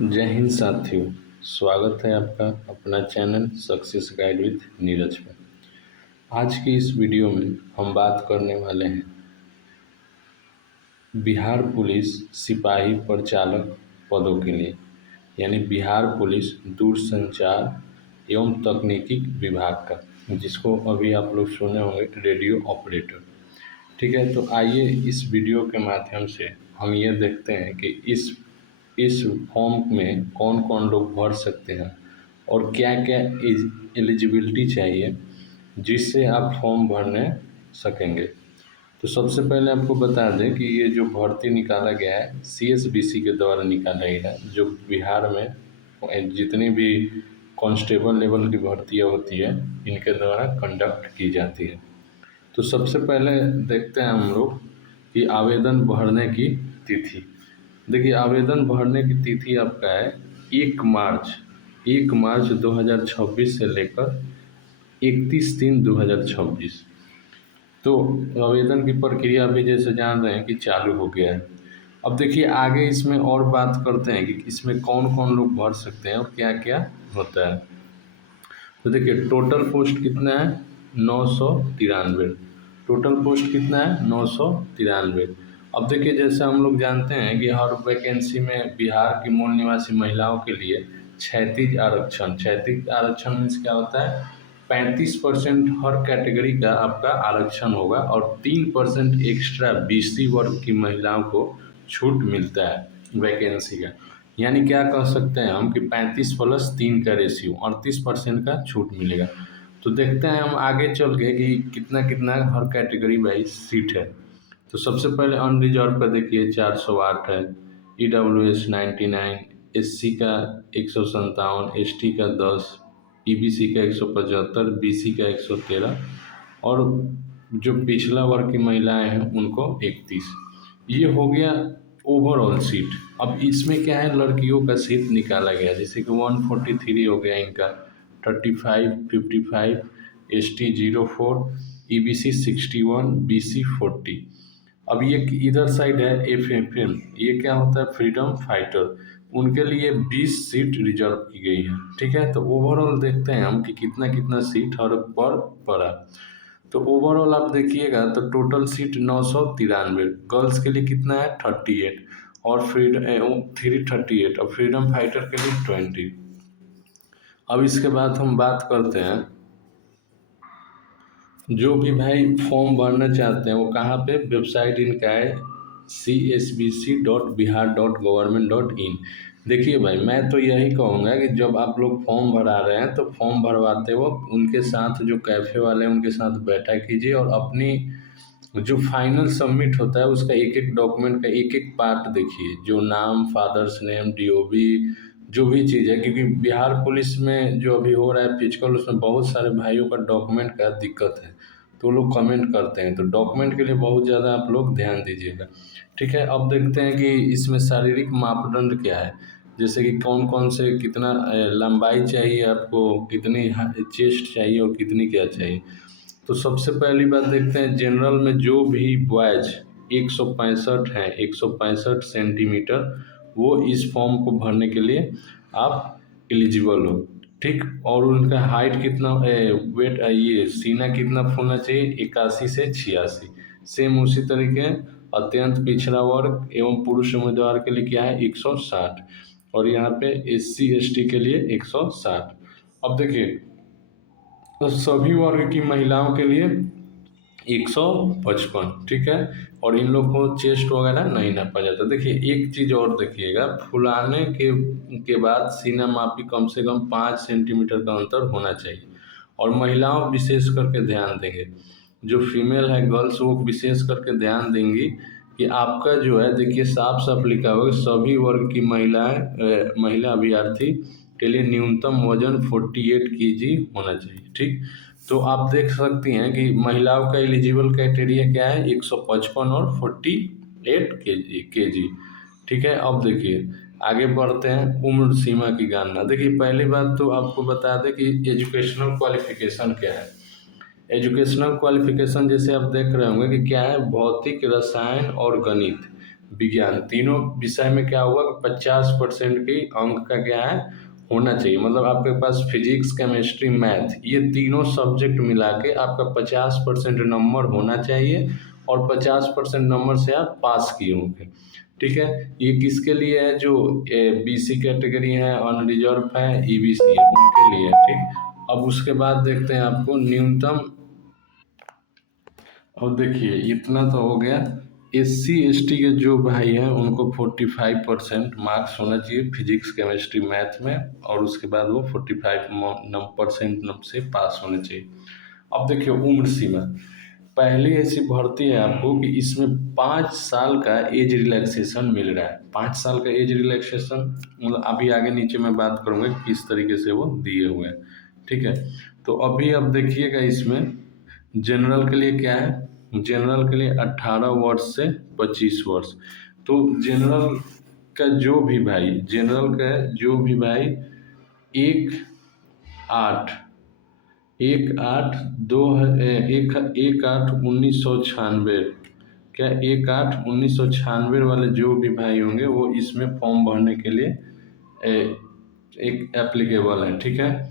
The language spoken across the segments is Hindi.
जय हिंद साथियों। स्वागत है आपका अपना channel success guide with Neeraj में। आज की इस वीडियो में हम बात करने वाले हैं बिहार पुलिस सिपाही परिचालक पदों के लिए, यानी बिहार पुलिस दूरसंचार एवं तकनीकी विभाग का, जिसको अभी आप लोग सुने होंगे रेडियो ऑपरेटर। ठीक है, तो आइए इस वीडियो के माध्यम से हम ये देखते हैं कि इस फॉर्म में कौन कौन लोग भर सकते हैं और क्या क्या एलिजिबिलिटी चाहिए जिससे आप फॉर्म भरने सकेंगे। तो सबसे पहले आपको बता दें कि ये जो भर्ती निकाला गया है CSBC के द्वारा निकाला गया है, जो बिहार में जितनी भी कांस्टेबल लेवल की भर्तियाँ होती है इनके द्वारा कंडक्ट की जाती है। तो सबसे पहले देखते हैं हम लोग कि आवेदन भरने की तिथि। देखिए, आवेदन भरने की तिथि आपका है 1 मार्च 2026 से लेकर 31/3/2026। तो आवेदन की प्रक्रिया भी जैसे जान रहे हैं कि चालू हो गया है। अब देखिए आगे इसमें और बात करते हैं कि इसमें कौन कौन लोग भर सकते हैं और क्या क्या होता है। तो देखिए टोटल पोस्ट कितना है 993। टोटल पोस्ट कितना है 993। अब देखिए जैसे हम लोग जानते हैं कि हर वैकेंसी में बिहार की मूल निवासी महिलाओं के लिए क्षैतिज आरक्षण मीन्स क्या होता है 35% हर कैटेगरी का आपका आरक्षण होगा और 3% एक्स्ट्रा BC वर्ग की महिलाओं को छूट मिलता है वैकेंसी का। यानी क्या कह सकते हैं हम कि 35 + 3 का रेशियो 38% का छूट मिलेगा। तो देखते हैं हम आगे चल के कि कितना कितना हर कैटेगरी वाइज सीट है। तो सबसे पहले अनरिजर्व का देखिए 408 है, EWS 99, SC का 157, ST का 10, PBC का 175, BC का 113 और जो पिछला वर्ग की महिलाएं हैं उनको 31। ये हो गया ओवरऑल सीट। अब इसमें क्या है लड़कियों का सीट निकाला गया, जैसे कि 143 हो गया इनका, 35, 55, ST 04, EBC 61, BC 40। अब ये इधर साइड है FFM, ये क्या होता है फ्रीडम फाइटर, उनके लिए 20 सीट रिजर्व की गई है। ठीक है, तो ओवरऑल देखते हैं हम कि कितना कितना सीट हर पर पड़ा। तो ओवरऑल आप देखिएगा तो टोटल सीट 993। गर्ल्स के लिए कितना है 38 और 338 और फ्रीडम फाइटर के लिए 20। अब इसके बाद हम बात करते हैं जो भी भाई फॉर्म भरना चाहते हैं वो कहाँ पे वेबसाइट इनका है csbc.bihar.government.in। देखिए भाई मैं तो यही कहूँगा कि जब आप लोग फॉर्म भरा रहे हैं तो फॉर्म भरवाते वक्त उनके साथ जो कैफ़े वाले हैं उनके साथ बैठा कीजिए और अपनी जो फाइनल सबमिट होता है उसका एक एक डॉक्यूमेंट का एक एक पार्ट देखिए, जो नाम, फादर्स नेम, DOB, जो भी चीज़ है, क्योंकि बिहार पुलिस में जो अभी हो रहा है फिजिकल उसमें बहुत सारे भाइयों का डॉक्यूमेंट का दिक्कत है, तो वो लोग कमेंट करते हैं। तो डॉक्यूमेंट के लिए बहुत ज़्यादा आप लोग ध्यान दीजिएगा। ठीक है, अब देखते हैं कि इसमें शारीरिक मापदंड क्या है, जैसे कि कौन कौन से कितना लंबाई चाहिए आपको, कितनी चेस्ट चाहिए और कितनी क्या चाहिए। तो सबसे पहली बात देखते हैं जनरल में जो भी बॉयज 165 हैं, 165 सेंटीमीटर, वो इस फॉर्म को भरने के लिए आप एलिजिबल हो। ठीक, और उनका हाइट कितना वेट ये सीना कितना फूलना चाहिए 81 से 86। सेम उसी तरीके अत्यंत पिछड़ा वर्ग एवं पुरुष उम्मीदवार के लिए क्या है 160 और यहाँ पे SC ST के लिए 160। अब देखिए तो सभी वर्ग की महिलाओं के लिए 155। ठीक है, और इन लोग को चेस्ट वगैरह नहीं नापा जाता। देखिए एक चीज़ और देखिएगा, फुलाने के बाद सीना मापी कम से कम 5 सेंटीमीटर का अंतर होना चाहिए। और महिलाओं विशेष करके ध्यान देंगे, जो फीमेल है गर्ल्स वो विशेष करके ध्यान देंगी कि आपका जो है देखिए साफ साफ लिखा होगा सभी वर्ग की महिला अभ्यर्थी के लिए न्यूनतम वजन 48 kg होना चाहिए। ठीक, तो आप देख सकती हैं कि महिलाओं का एलिजिबल क्राइटेरिया क्या है 155 और 48 kg। ठीक है, अब देखिए आगे बढ़ते हैं उम्र सीमा की गणना। देखिए पहली बात तो आपको बता दें कि एजुकेशनल क्वालिफिकेशन क्या है। एजुकेशनल क्वालिफिकेशन जैसे आप देख रहे होंगे कि क्या है भौतिक, रसायन और गणित विज्ञान, तीनों विषय में क्या होगा कि 50% की अंक का क्या है होना चाहिए। मतलब आपके पास फिजिक्स, केमिस्ट्री, मैथ, ये तीनों सब्जेक्ट मिला के आपका 50% नंबर होना चाहिए और 50% नंबर से आप पास किए होंगे। ठीक है, ये किसके लिए है? जो BC कैटेगरी है, अनरिजर्व है, EBC है, उनके लिए। ठीक, अब उसके बाद देखते हैं आपको न्यूनतम। और देखिए इतना तो हो गया। SC ST के जो भाई हैं उनको 45% मार्क्स होना चाहिए फिजिक्स, केमिस्ट्री, मैथ में, और उसके बाद वो 45% से पास होने चाहिए। अब देखिए उम्र सीमा, पहली ऐसी भर्ती है आपको कि इसमें 5 साल का एज रिलैक्सेशन मिल रहा है। 5 साल का एज रिलैक्सेशन मतलब अभी आगे नीचे मैं बात करूँगा कि किस तरीके से वो दिए हुए हैं। ठीक है, तो अभी अब देखिएगा इसमें जनरल के लिए क्या है। जनरल के लिए 18 वर्ष से 25 वर्ष। तो जनरल का जो भी भाई, जनरल का जो भी भाई 1/8 1/8 क्या 1/8 1996 वाले जो भी भाई होंगे वो इसमें फॉर्म भरने के लिए एक एप्लीकेबल है। ठीक है,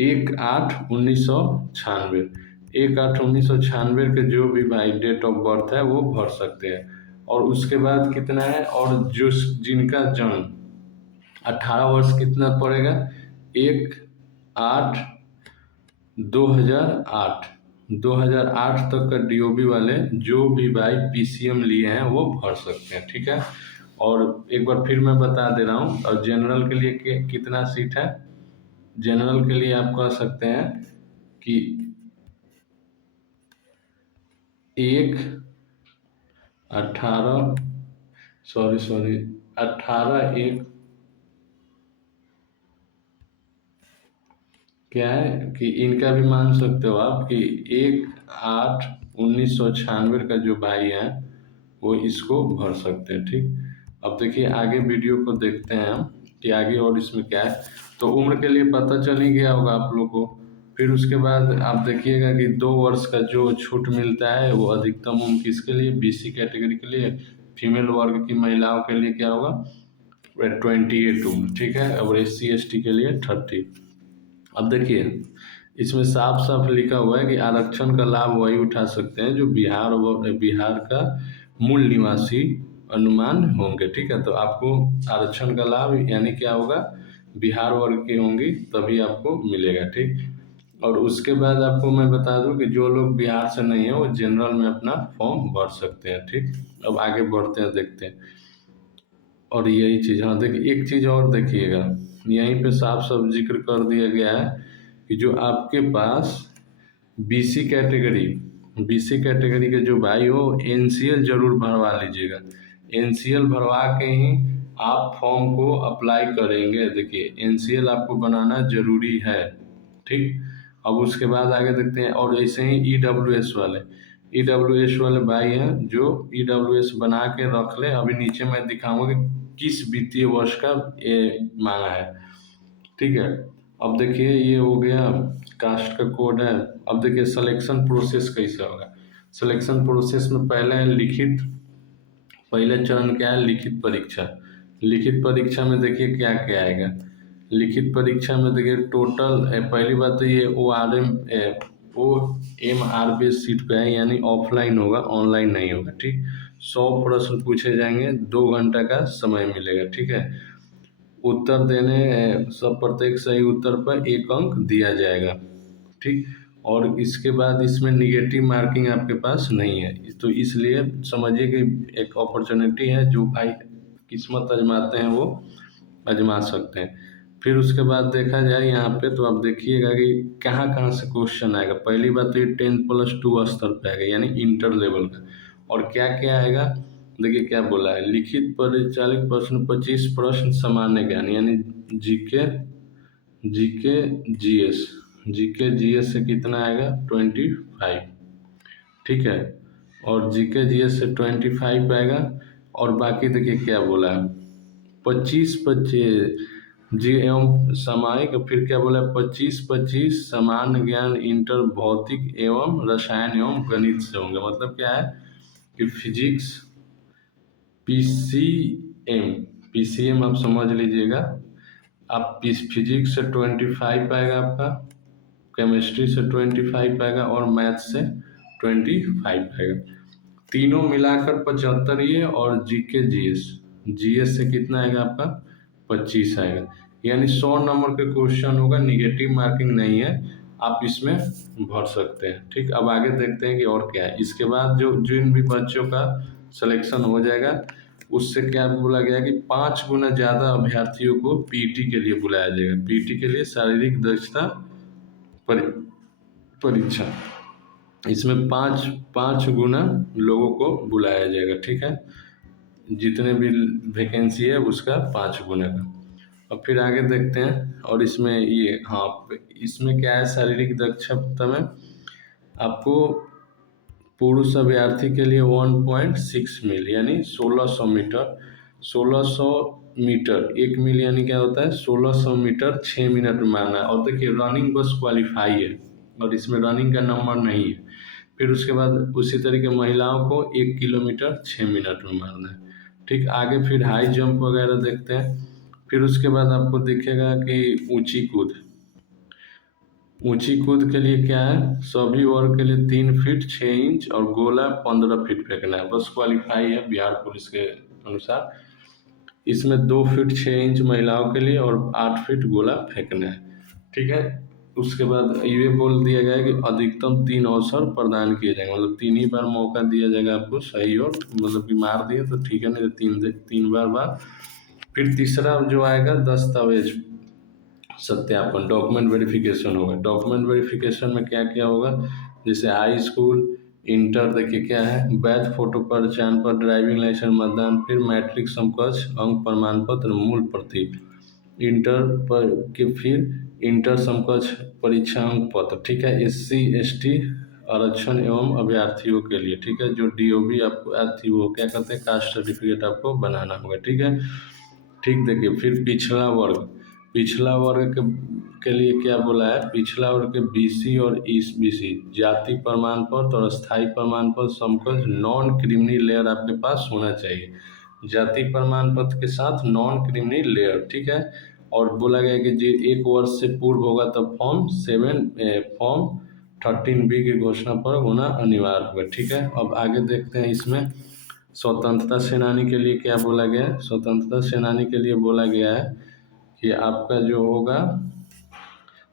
1/8 1996, 1/8 1996 के जो भी भाई डेट ऑफ बर्थ है वो भर सकते हैं। और उसके बाद कितना है, और जो जिनका जन्म 18 वर्ष कितना पड़ेगा, 1/8 2008, 2008 तक का DOB वाले जो भी भाई PCM लिए हैं वो भर सकते हैं। ठीक है, और एक बार फिर मैं बता दे रहा हूँ, और जनरल के लिए कितना सीट है। जनरल के लिए आप कह सकते हैं कि एक 18 सॉरी 18 एक क्या है कि इनका भी मान सकते हो आप कि 1/8 1996 का जो भाई है वो इसको भर सकते हैं। ठीक, अब देखिए आगे वीडियो को देखते हैं हम कि आगे और इसमें क्या है। तो उम्र के लिए पता चल ही गया होगा आप लोग को। फिर उसके बाद आप देखिएगा कि 2 वर्ष का जो छूट मिलता है वो अधिकतम उम्र किसके लिए, BC कैटेगरी के लिए, फीमेल वर्ग की महिलाओं के लिए क्या होगा 28 उम्र। ठीक है, और SC ST के लिए 30। अब देखिए इसमें साफ साफ लिखा हुआ है कि आरक्षण का लाभ वही उठा सकते हैं जो बिहार का मूल निवासी अनुमान होंगे। ठीक है, तो आपको आरक्षण का लाभ यानी क्या होगा, बिहार वर्ग के होंगी तभी आपको मिलेगा। ठीक, और उसके बाद आपको मैं बता दूं कि जो लोग बिहार से नहीं है वो जनरल में अपना फॉर्म भर सकते हैं। ठीक, अब आगे बढ़ते हैं, देखते हैं। और यही चीज़, हाँ देखिए एक चीज़ और देखिएगा, यहीं पे साफ साफ जिक्र कर दिया गया है कि जो आपके पास BC कैटेगरी के जो भाई हो NCL जरूर भरवा लीजिएगा। NCL भरवा के ही आप फॉर्म को अप्लाई करेंगे। देखिए NCL आपको बनाना जरूरी है। ठीक, अब उसके बाद आगे देखते हैं। और ऐसे ही EWS वाले भाई हैं जो EWS बना के रख ले। अभी नीचे मैं दिखाऊंगा कि किस वित्तीय वर्ष का ये मांगा है। ठीक है, अब देखिए ये हो गया कास्ट का कोड है। अब देखिए सिलेक्शन प्रोसेस कैसा होगा। सिलेक्शन प्रोसेस में पहले चरण क्या है, लिखित परीक्षा। लिखित परीक्षा में देखिए क्या क्या आएगा। लिखित परीक्षा में देखिए टोटल पहली बात तो ये OMR बेस सीट पे है, यानी ऑफलाइन होगा, ऑनलाइन नहीं होगा। ठीक, 100 प्रश्न पूछे जाएंगे, 2 घंटा का समय मिलेगा। ठीक है, उत्तर देने सब प्रत्येक सही उत्तर पर 1 अंक दिया जाएगा। ठीक, और इसके बाद इसमें निगेटिव मार्किंग आपके पास नहीं है, तो इसलिए समझिए कि एक अपॉर्चुनिटी है, जो भाई किस्मत आजमाते हैं वो आजमा सकते हैं। फिर उसके बाद देखा जाए यहाँ पे, तो आप देखिएगा कि कहाँ कहाँ से क्वेश्चन आएगा। पहली बात तो ये 10+2 स्तर पे आएगा, यानी इंटर लेवल का। और क्या क्या आएगा, देखिए क्या बोला है, लिखित परिचालित प्रश्न 25 प्रश्न, सामान्य ज्ञान यानी जीके जीके जीएस से कितना आएगा 25। ठीक है, और GK GS से 25 आएगा। और बाकी देखिए क्या बोला है, 25 जी एवं सामायिक, फिर क्या बोला है 25 सामान्य ज्ञान इंटर भौतिक एवं रसायन एवं गणित से होंगे। मतलब क्या है कि फिजिक्स, PCM, PCM आप समझ लीजिएगा। आप फिजिक्स से 25 आएगा आपका, केमिस्ट्री से 25 आएगा और मैथ से 25 आएगा। तीनों मिलाकर 75 ये, और जीके जीएस, जीएस से कितना आएगा आपका 25 आएगा। यानी 100 नंबर के क्वेश्चन होगा, निगेटिव मार्किंग नहीं है, आप इसमें भर सकते हैं। ठीक, अब आगे देखते हैं कि और क्या है। इसके बाद जो जिन भी बच्चों का सिलेक्शन हो जाएगा, उससे क्या बोला गया कि 5 गुना ज़्यादा अभ्यर्थियों को पीटी के लिए बुलाया जाएगा। पीटी के लिए शारीरिक दक्षता परीक्षा, इसमें पाँच पाँच गुना लोगों को बुलाया जाएगा। ठीक है, जितने भी वैकेंसी है उसका 5 गुना का। अब फिर आगे देखते हैं। और इसमें ये, हाँ, इसमें क्या है, शारीरिक दक्षता में आपको पुरुष अभ्यर्थी के लिए 1.6 मील यानी 1600 मीटर, 1600 मीटर, 1 मील यानी क्या होता है 1600 मीटर 6 मिनट में मारना है। और देखिए रनिंग बस क्वालिफाई है, और इसमें रनिंग का नंबर नहीं है। फिर उसके बाद उसी तरीके महिलाओं को 1 किलोमीटर 6 मिनट में मारना है। ठीक, आगे फिर हाई जंप वगैरह देखते हैं। फिर उसके बाद आपको दिखेगा कि ऊंची कूद, ऊंची कूद के लिए क्या है, सभी वर्ग के लिए 3 फीट 6 इंच और गोला 15 फीट फेंकना है, बस क्वालिफाई है बिहार पुलिस के अनुसार। इसमें 2 फीट 6 इंच महिलाओं के लिए और 8 फीट गोला फेंकना है। ठीक है, उसके बाद ये बोल दिया गया है कि अधिकतम 3 अवसर प्रदान किए जाएंगे, मतलब 3 ही बार मौका दिया जाएगा आपको, सही हो मतलब कि मार दिए तो ठीक है, नहीं तो तीन बार। फिर तीसरा जो आएगा दस्तावेज सत्यापन, डॉक्यूमेंट वेरिफिकेशन होगा। डॉक्यूमेंट वेरिफिकेशन में क्या क्या होगा, जैसे हाई स्कूल, इंटर, देखिए क्या है, वैध फोटो पहचान पत्र, ड्राइविंग लाइसेंस, मतदान, फिर मैट्रिक समकक्ष अंक प्रमाण पत्र मूल प्रति, इंटर पर के फिर इंटर समकक्ष परीक्षा अंक पत्र। ठीक है, SC ST आरक्षण एवं अभ्यर्थियों के लिए, ठीक है, जो DOB आपको वो क्या कहते हैं, कास्ट सर्टिफिकेट आपको बनाना होगा। ठीक है, ठीक, देखिए फिर पिछड़ा वर्ग, पिछड़ा वर्ग के लिए क्या बोला है, पिछड़ा वर्ग के BC और BC जाति प्रमाण पत्र और स्थायी प्रमाण पत्र समकक्ष नॉन क्रिमिनल लेयर आपके पास होना चाहिए, जाति प्रमाण पत्र के साथ नॉन क्रिमिनल लेयर। ठीक है, और बोला गया कि जो 1 वर्ष से पूर्व होगा तब फॉर्म 13B की घोषणा पर होना अनिवार्य होगा। ठीक है, अब आगे देखते हैं। इसमें स्वतंत्रता सेनानी के लिए क्या बोला गया है, स्वतंत्रता सेनानी के लिए बोला गया है कि आपका जो होगा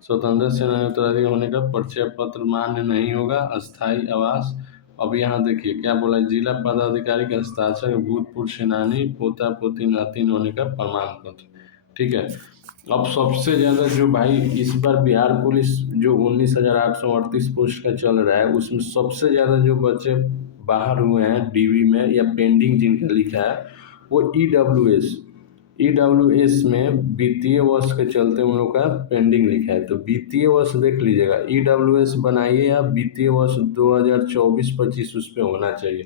स्वतंत्रता सेनानी उत्तराधिकारी होने का परिचय पत्र मान्य नहीं होगा, अस्थायी आवास। अब यहाँ देखिए क्या बोला है, जिला पदाधिकारी के हस्ताक्षर, भूतपूर्व सेनानी, पोता पोती नातिन होने का प्रमाण पत्र। ठीक है, अब सबसे ज़्यादा जो भाई इस बार बिहार पुलिस जो 19,838 पोस्ट का चल रहा है, उसमें सबसे ज़्यादा जो बच्चे बाहर हुए हैं DB में या पेंडिंग जिनका लिखा है, वो EWS में वित्तीय वर्ष के चलते उन लोग का पेंडिंग लिखा है। तो वित्तीय वर्ष देख लीजिएगा, EWS बनाइए आप, वित्तीय वर्ष 2024-25 उस पर होना चाहिए,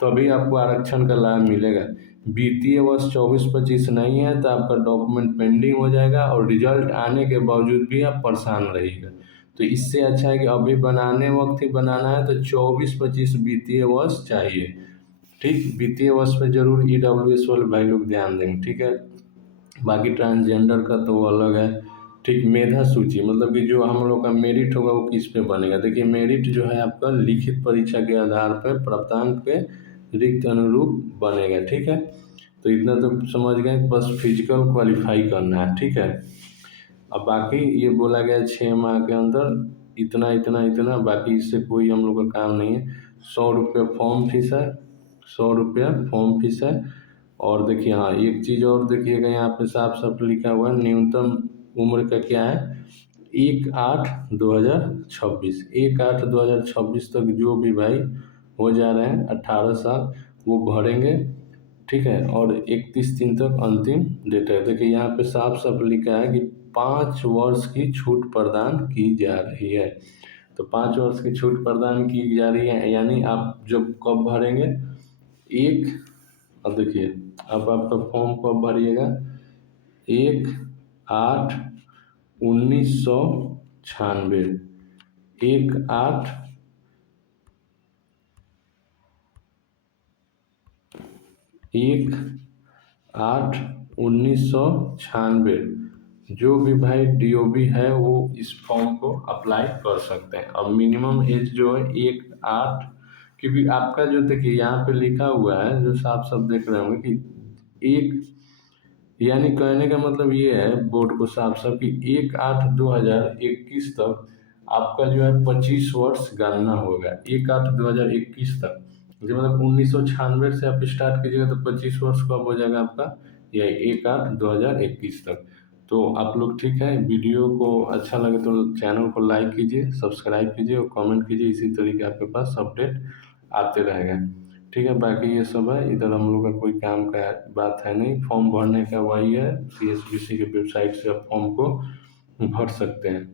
तभी आपको आरक्षण का लाभ मिलेगा। वित्तीय वर्ष 24-25 नहीं है तो आपका डॉक्यूमेंट पेंडिंग हो जाएगा और रिजल्ट आने के बावजूद भी आप परेशान रहिएगा। तो इससे अच्छा है कि अभी बनाने वक्त ही बनाना है तो 24-25 वित्तीय वर्ष चाहिए। ठीक, वित्तीय वर्ष पे जरूर EWS वाले भाई लोग ध्यान देंगे। ठीक है, बाकी ट्रांसजेंडर का तो वो अलग है। ठीक, मेधा सूची मतलब कि जो हम लोग का मेरिट होगा वो किस पे बनेगा, देखिए मेरिट जो है आपका लिखित परीक्षा के आधार पर प्राप्तांक पे रिक्त अनुरूप बनेगा। ठीक है, तो इतना तो समझ गए, बस फिजिकल क्वालिफाई करना है। ठीक है, अब बाकी ये बोला गया 6 माह के अंदर इतना इतना इतना, बाकी इससे कोई हम लोग का काम नहीं है। 100 रुपये फॉर्म फीस है, 100 रुपया फॉर्म फीस है। और देखिए हाँ, एक चीज़ और देखिएगा, यहाँ पे साफ साफ लिखा हुआ है न्यूनतम उम्र का क्या है, 1/8/2026, 1/8/2026 तक जो भी भाई हो जा रहे हैं 18 साल वो भरेंगे। ठीक है, और 31 दिन तक अंतिम डेट है। देखिए यहाँ पे साफ साफ लिखा है कि 5 वर्ष की छूट प्रदान की जा रही है। तो 5 वर्ष की छूट प्रदान की जा रही है, यानी आप जब कब भरेंगे, एक, अब देखिए अब आपका फॉर्म कब भरिएगा, 1/8/1996, 1/8, 1/8/1996। जो भी भाई DOB है वो इस फॉर्म को अप्लाई कर सकते हैं। अब मिनिमम एज जो है 1/8, क्योंकि आपका जो देखिए यहाँ पे लिखा हुआ है, जो साफ साफ देख रहे होंगे कि एक, यानी कहने का मतलब ये है बोर्ड को साफ साफ कि 1/8/2021 तक आपका जो है 25 वर्ष गणना होगा। 1/8/2021 तक, जो मतलब 1996 से आप स्टार्ट कीजिएगा तो 25 वर्ष कब हो जाएगा आपका, यही 1/8/2021 तक। तो आप लोग ठीक है, वीडियो को अच्छा लगे तो चैनल को लाइक कीजिए, सब्सक्राइब कीजिए और कमेंट कीजिए। इसी तरीके आपके पास अपडेट आते रहेगा। ठीक है, बाकी ये सब है, इधर हम लोग का कोई काम का बात है नहीं। फॉर्म भरने का वही है, CSBC के वेबसाइट से आप फॉर्म को भर सकते हैं।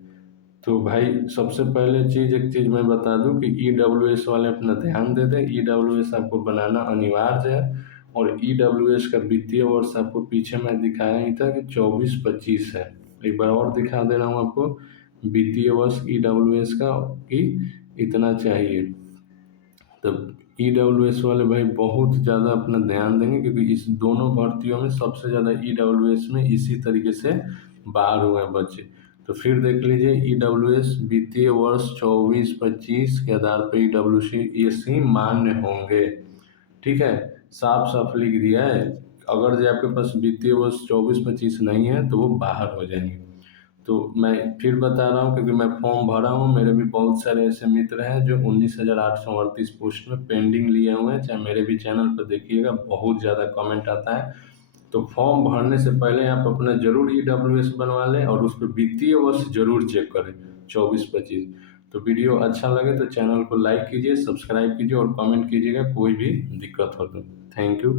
तो भाई सबसे पहले एक चीज़ मैं बता दूं कि EWS वाले अपना ध्यान दे दें। EWS आपको बनाना अनिवार्य है, और EWS का वित्तीय वर्ष आपको पीछे मैं दिखाया ही था कि 24-25 है। एक बार और दिखा दे रहा हूँ आपको, वित्तीय वर्ष EWS का कि इतना चाहिए। तब EWS वाले भाई बहुत ज़्यादा अपना ध्यान देंगे, क्योंकि इस दोनों भर्तियों में सबसे ज़्यादा EWS में इसी तरीके से बाहर हुए हैं बच्चे। तो फिर देख लीजिए, EWS वित्तीय वर्ष 24-25 के आधार पर EWC मान्य होंगे। ठीक है, साफ साफ लिख दिया है। अगर जो आपके पास वित्तीय वर्ष 24-25 नहीं है तो वो बाहर हो जाएंगे। तो मैं फिर बता रहा हूँ, क्योंकि मैं फॉर्म भरा हूँ, मेरे भी बहुत सारे ऐसे मित्र हैं जो 19,838 पोस्ट में पेंडिंग लिए हुए हैं। चाहे मेरे भी चैनल पर देखिएगा, बहुत ज़्यादा कमेंट आता है। तो फॉर्म भरने से पहले आप अपना जरूर EWS बनवा लें, और उस पर वित्तीय वर्ष जरूर चेक करें 24-25। तो वीडियो अच्छा लगे तो चैनल को लाइक कीजिए, सब्सक्राइब कीजिए और कमेंट कीजिएगा कोई भी दिक्कत हो तो। Thank you.